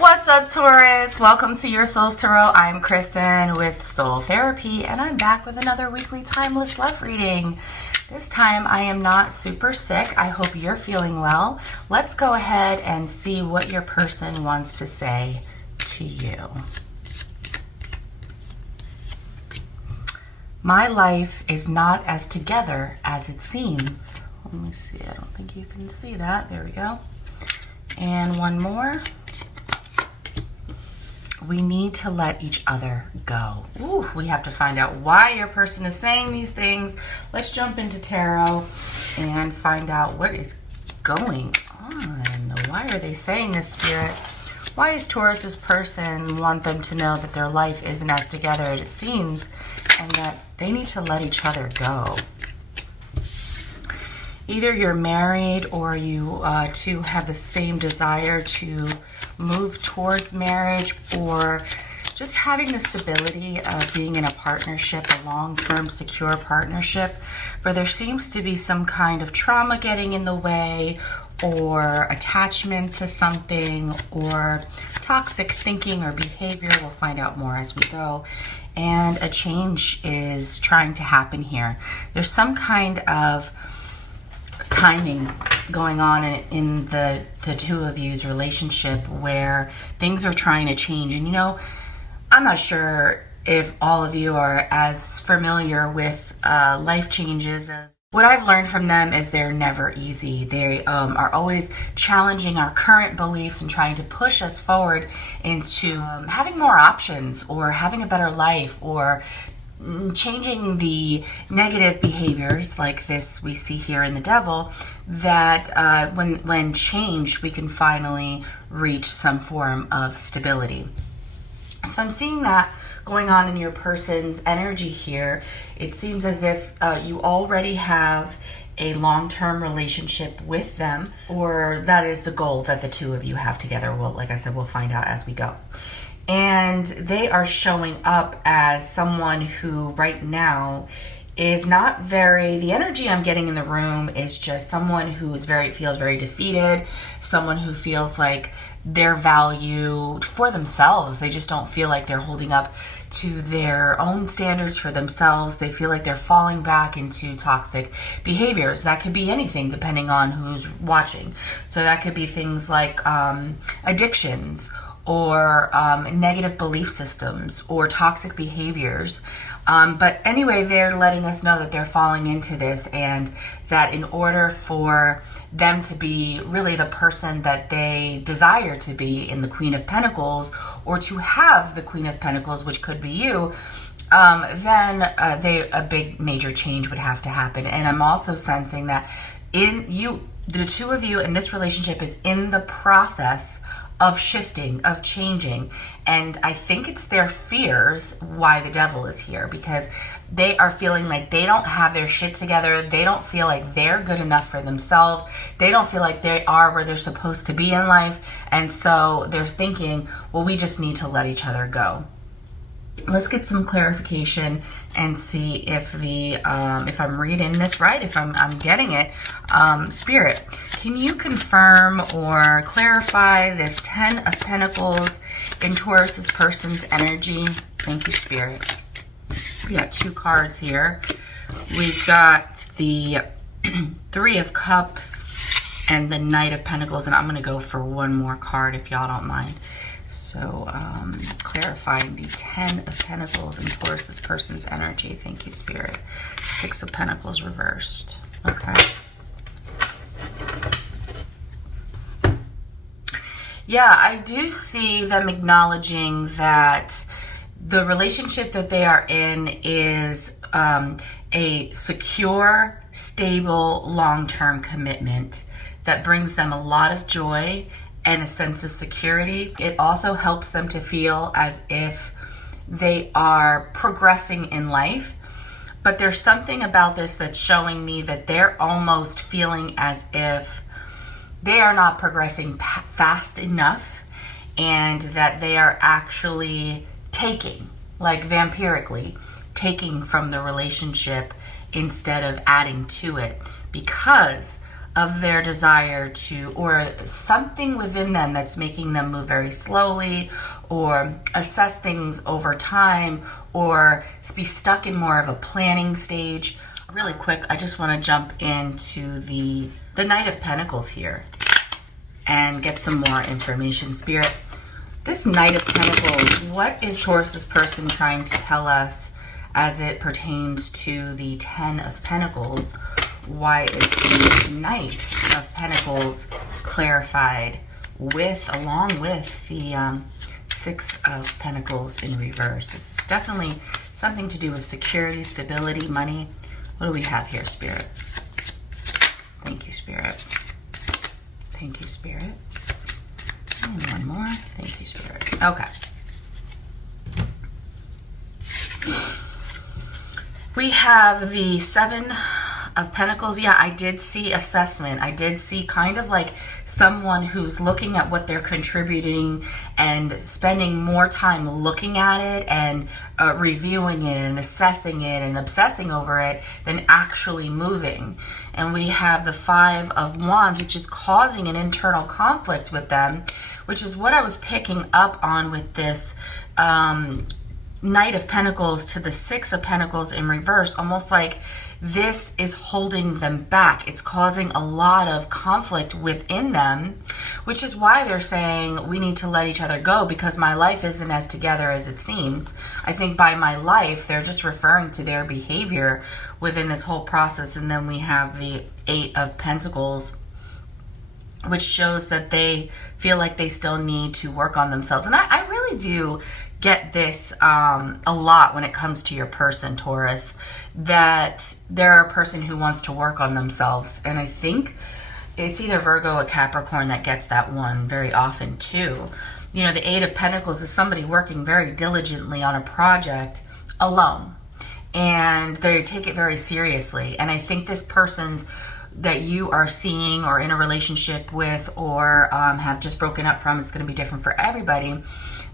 What's up, Taurus? Welcome to Your Soul's Tarot. I'm Kristen with Soul Therapy, and I'm back with another weekly timeless love reading. This time I am not super sick. I hope you're feeling well. Let's go ahead and see what your person wants to say to you. My life is not as together as it seems. Let me see. I don't think you can see that. There we go. And one more. We need to let each other go. Ooh, we have to find out why your person is saying these things. Let's jump into tarot and find out what is going on. Why are they saying this, Spirit? Why does Taurus's person want them to know that their life isn't as together as it seems and that they need to let each other go? Either you're married or you two have the same desire to move towards marriage, or just having the stability of being in a partnership, a long-term secure partnership, where there seems to be some kind of trauma getting in the way, or attachment to something, or toxic thinking or behavior. We'll find out more as we go. And a change is trying to happen here. There's some kind of timing going on in the two of you's relationship where things are trying to change. And I'm not sure if all of you are as familiar with life changes. What I've learned from them is they're never easy. They are always challenging our current beliefs and trying to push us forward into having more options, or having a better life, or changing the negative behaviors like this we see here in the Devil, that when changed, we can finally reach some form of stability. So I'm seeing that going on in your person's energy here. It seems as if you already have a long-term relationship with them, or that is the goal that the two of you have together. Well, like I said, we'll find out as we go. And they are showing up as someone who right now is not the energy I'm getting in the room is just someone who feels very defeated, someone who feels like their value for themselves. They just don't feel like they're holding up to their own standards for themselves. They feel like they're falling back into toxic behaviors. That could be anything depending on who's watching. So that could be things like addictions, or negative belief systems, or toxic behaviors. But anyway, they're letting us know that they're falling into this, and that in order for them to be really the person that they desire to be in the Queen of Pentacles, or to have the Queen of Pentacles, which could be you, then a big major change would have to happen. And I'm also sensing that the two of you in this relationship is in the process of shifting, of changing. And I think it's their fears why the Devil is here, because they are feeling like they don't have their shit together. They don't feel like they're good enough for themselves. They don't feel like they are where they're supposed to be in life. And so they're thinking, well, we just need to let each other go. Let's get some clarification and see if if I'm reading this right, if I'm getting it. Spirit, can you confirm or clarify this 10 of Pentacles in Taurus's person's energy? Thank you, Spirit. We got two cards here. We've got the 3 of Cups and the Knight of Pentacles, and I'm going to go for one more card if y'all don't mind. So, clarifying the 10 of Pentacles in Taurus's person's energy. Thank you, Spirit. 6 of Pentacles reversed. Okay. Yeah, I do see them acknowledging that the relationship that they are in is a secure, stable, long-term commitment that brings them a lot of joy and a sense of security. It also helps them to feel as if they are progressing in life. But there's something about this that's showing me that they're almost feeling as if they are not progressing fast enough, and that they are actually taking, like vampirically, taking from the relationship instead of adding to it, because of their desire to, or something within them that's making them move very slowly, or assess things over time, or be stuck in more of a planning stage. Really quick, I just want to jump into the Knight of Pentacles here and get some more information. Spirit, this Knight of Pentacles, what is Taurus's person trying to tell us as it pertains to the Ten of Pentacles? Why is the Knight of Pentacles clarified along with the Six of Pentacles in reverse? This is definitely something to do with security, stability, money. What do we have here, Spirit? Thank you, Spirit. Thank you, Spirit. And one more. Thank you, Spirit. Okay. We have the Seven of Pentacles. Yeah, I did see assessment. I did see kind of like someone who's looking at what they're contributing and spending more time looking at it and reviewing it and assessing it and obsessing over it than actually moving. And we have the Five of Wands, which is causing an internal conflict with them, which is what I was picking up on with this Knight of Pentacles to the Six of Pentacles in reverse. Almost like this is holding them back. It's causing a lot of conflict within them, which is why they're saying we need to let each other go, because my life isn't as together as it seems. I think by my life, they're just referring to their behavior within this whole process. And then we have the Eight of Pentacles, which shows that they feel like they still need to work on themselves. And I really do get this a lot when it comes to your person, Taurus, that they're a person who wants to work on themselves. And I think it's either Virgo or Capricorn that gets that one very often too. You know, the Eight of Pentacles is somebody working very diligently on a project alone, and they take it very seriously. And I think this person's that you are seeing or in a relationship with, or have just broken up from, it's going to be different for everybody.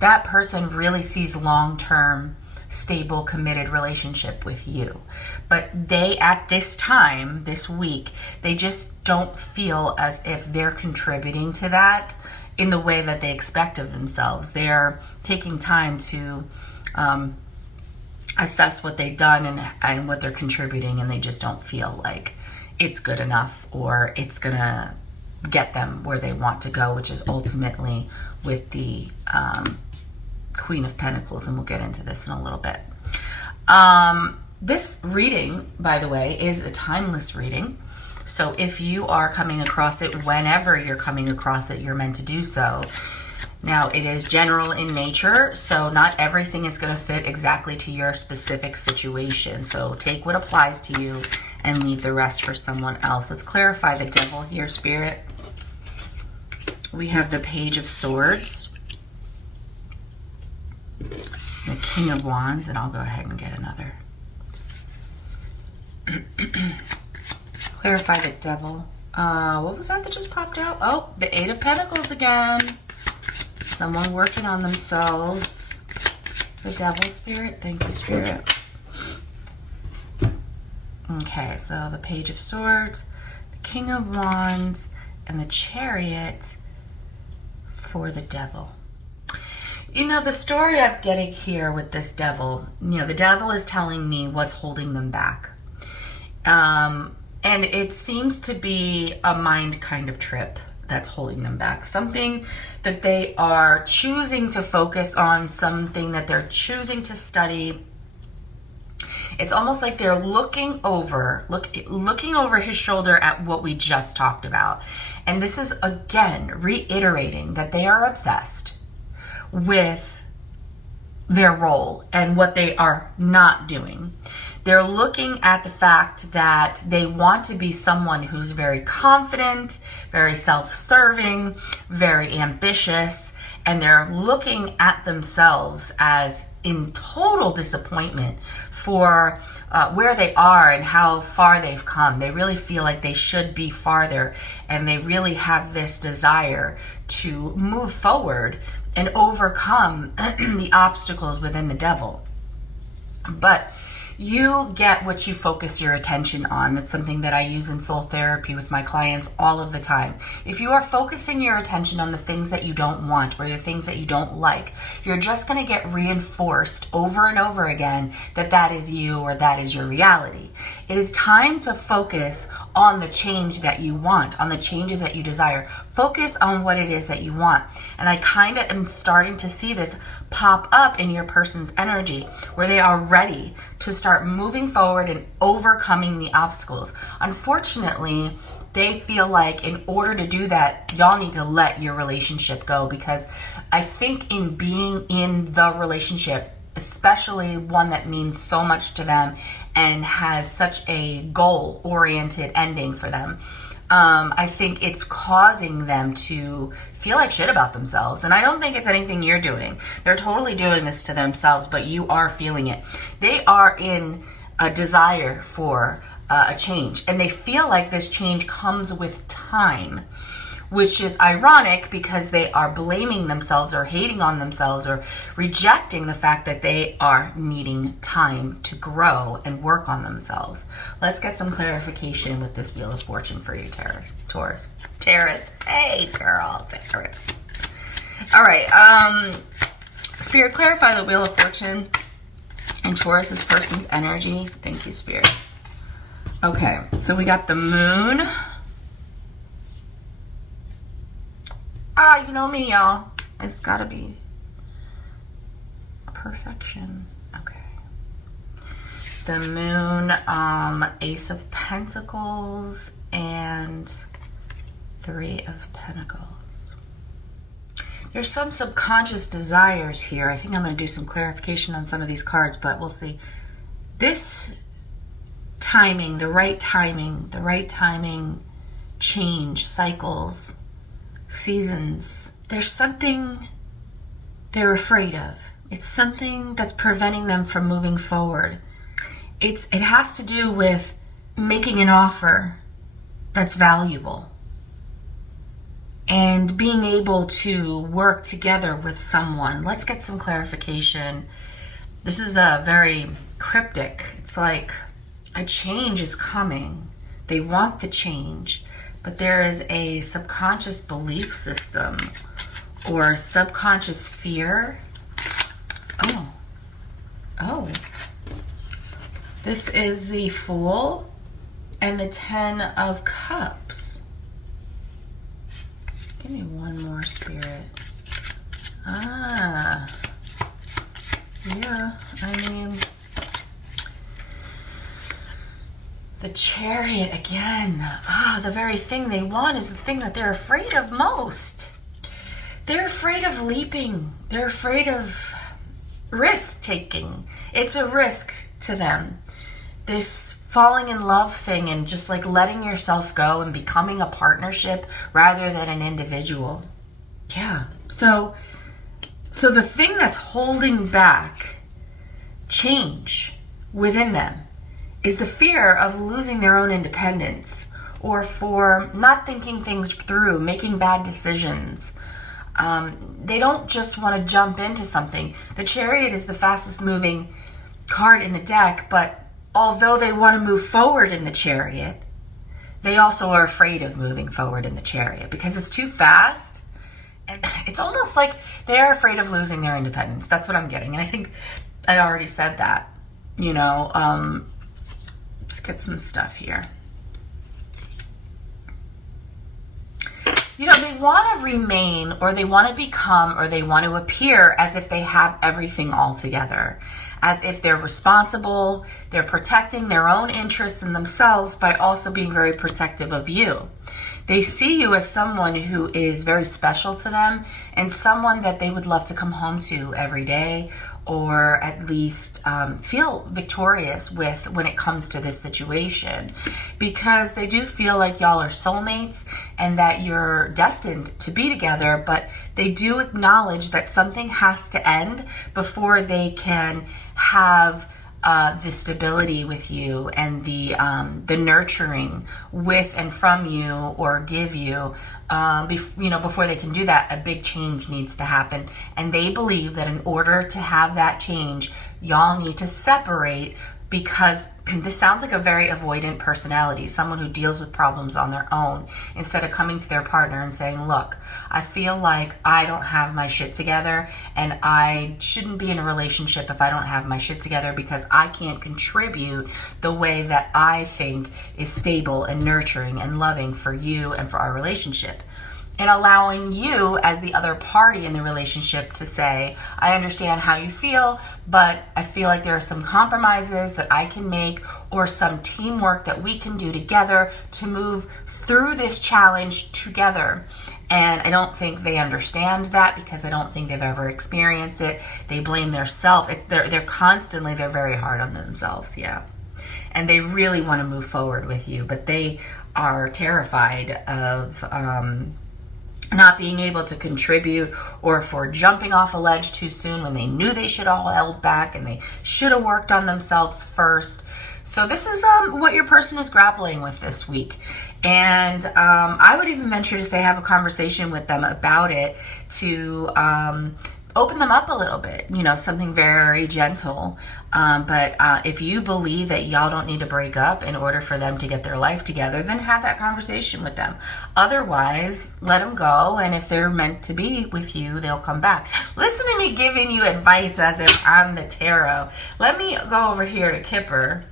That person really sees long-term, stable, committed relationship with you. But they, at this time, this week, they just don't feel as if they're contributing to that in the way that they expect of themselves. They are taking time to assess what they've done and what they're contributing, and they just don't feel like it's good enough or it's going to get them where they want to go, which is ultimately with the Queen of Pentacles, and we'll get into this in a little bit. This reading, by the way, is a timeless reading. So if you are coming across it, whenever you're coming across it, you're meant to do so. Now, it is general in nature, so not everything is going to fit exactly to your specific situation. So take what applies to you and leave the rest for someone else. Let's clarify the Devil here, Spirit. We have the Page of Swords, the King of Wands, and I'll go ahead and get another. Clarify the Devil. What was that just popped out? Oh, the Eight of Pentacles again. Someone working on themselves. The Devil, Spirit. Thank you, Spirit. Okay, so the Page of Swords, the King of Wands, and the Chariot for the Devil. You know, the story I'm getting here with this Devil, you know, the Devil is telling me what's holding them back. And it seems to be a mind kind of trip that's holding them back. Something that they are choosing to focus on, something that they're choosing to study. It's almost like they're looking over his shoulder at what we just talked about. And this is, again, reiterating that they are obsessed with their role and what they are not doing. They're looking at the fact that they want to be someone who's very confident, very self-serving, very ambitious, and they're looking at themselves as in total disappointment for where they are and how far they've come. They really feel like they should be farther, and they really have this desire to move forward and overcome the obstacles within the Devil. But You get what you focus your attention on. That's something that I use in soul therapy with my clients all of the time. If you are focusing your attention on the things that you don't want or the things that you don't like, you're just going to get reinforced over and over again that that is you or that is your reality. It is time to focus on the change that you want, on the changes that you desire. Focus on what it is that you want. And I kind of am starting to see this pop up in your person's energy where they are ready to start moving forward and overcoming the obstacles. Unfortunately, they feel like in order to do that, y'all need to let your relationship go, because I think in being in the relationship, especially one that means so much to them and has such a goal-oriented ending for them, I think it's causing them to feel like shit about themselves. And I don't think it's anything you're doing. They're totally doing this to themselves, but you are feeling it. They are in a desire for a change, and they feel like this change comes with time, which is ironic because they are blaming themselves or hating on themselves or rejecting the fact that they are needing time to grow and work on themselves. Let's get some clarification with this Wheel of Fortune for you, Taurus. Hey, girl, Taurus. All right, Spirit, clarify the Wheel of Fortune and Taurus's person's energy. Thank you, Spirit. Okay, so we got the Moon. You know me, y'all. It's gotta be perfection. Okay. The Moon, Ace of Pentacles, and Three of Pentacles. There's some subconscious desires here. I think I'm going to do some clarification on some of these cards, but we'll see. This timing, the right timing, change, cycles, seasons. There's something they're afraid of. It's something that's preventing them from moving forward. It has to do with making an offer that's valuable and being able to work together with someone. Let's get some clarification. This is a very cryptic. It's like a change is coming. They want the change, but there is a subconscious belief system or subconscious fear. Oh. This is the Fool and the Ten of Cups. Give me one more, Spirit. Yeah, I mean, the Chariot again. The very thing they want is the thing that they're afraid of most. They're afraid of leaping. They're afraid of risk taking. It's a risk to them. This falling in love thing and just like letting yourself go and becoming a partnership rather than an individual. Yeah. So the thing that's holding back change within them is the fear of losing their own independence, or for not thinking things through, making bad decisions. They don't just want to jump into something. The Chariot is the fastest moving card in the deck, but although they want to move forward in the Chariot, they also are afraid of moving forward in the Chariot because it's too fast. And it's almost like they're afraid of losing their independence. That's what I'm getting. And I think I already said that, let's get some stuff here. They want to remain, or they want to become, or they want to appear as if they have everything all together, as if they're responsible, they're protecting their own interests and themselves by also being very protective of you. They see you as someone who is very special to them and someone that they would love to come home to every day, or at least feel victorious with when it comes to this situation, because they do feel like y'all are soulmates and that you're destined to be together, but they do acknowledge that something has to end before they can have the stability with you and the nurturing with and from you or give you. Before they can do that, a big change needs to happen. And they believe that in order to have that change, y'all need to separate because this sounds like a very avoidant personality, someone who deals with problems on their own instead of coming to their partner and saying, look, I feel like I don't have my shit together and I shouldn't be in a relationship if I don't have my shit together because I can't contribute the way that I think is stable and nurturing and loving for you and for our relationship. And allowing you as the other party in the relationship to say, I understand how you feel, but I feel like there are some compromises that I can make or some teamwork that we can do together to move through this challenge together. And I don't think they understand that because I don't think they've ever experienced it. They blame themselves. They're very hard on themselves, yeah. And they really want to move forward with you, but they are terrified of not being able to contribute or for jumping off a ledge too soon when they knew they should all held back and they should have worked on themselves first. So this is what your person is grappling with this week. And I would even venture to say have a conversation with them about it to open them up a little bit, something very gentle. But if you believe that y'all don't need to break up in order for them to get their life together, then have that conversation with them. Otherwise, let them go. And if they're meant to be with you, they'll come back. Listen to me giving you advice as if I'm the tarot. Let me go over here to Kipper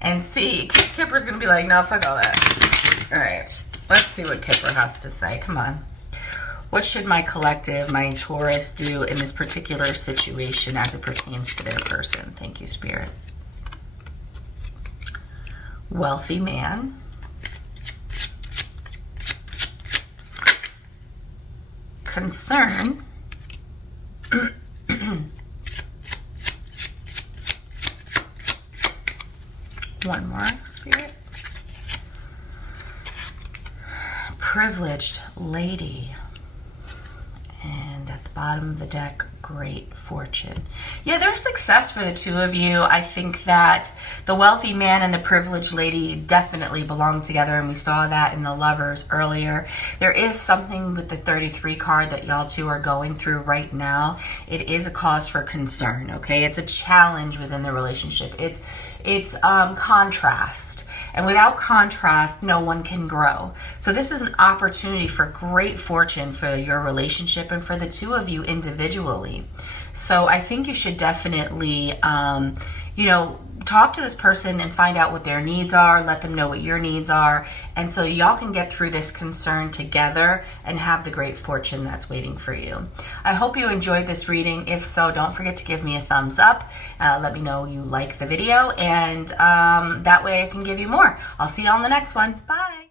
and see. Kipper's going to be like, no, fuck all that. All right. Let's see what Kipper has to say. Come on. What should my collective, my Taurus, do in this particular situation as it pertains to their person? Thank you, Spirit. Wealthy man. Concern. One more, Spirit. Privileged lady. And at the bottom of the deck, great fortune. Yeah, there's success for the two of you. I think that the wealthy man and the privileged lady definitely belong together, and we saw that in the lovers earlier. There is something with the 33 card that y'all two are going through right now. It is a cause for concern, okay? It's a challenge within the relationship. It's contrast. And without contrast, no one can grow. So this is an opportunity for great fortune for your relationship and for the two of you individually. So I think you should definitely, talk to this person and find out what their needs are. Let them know what your needs are. And so y'all can get through this concern together and have the great fortune that's waiting for you. I hope you enjoyed this reading. If so, don't forget to give me a thumbs up. Let me know you like the video, and that way I can give you more. I'll see you on the next one. Bye.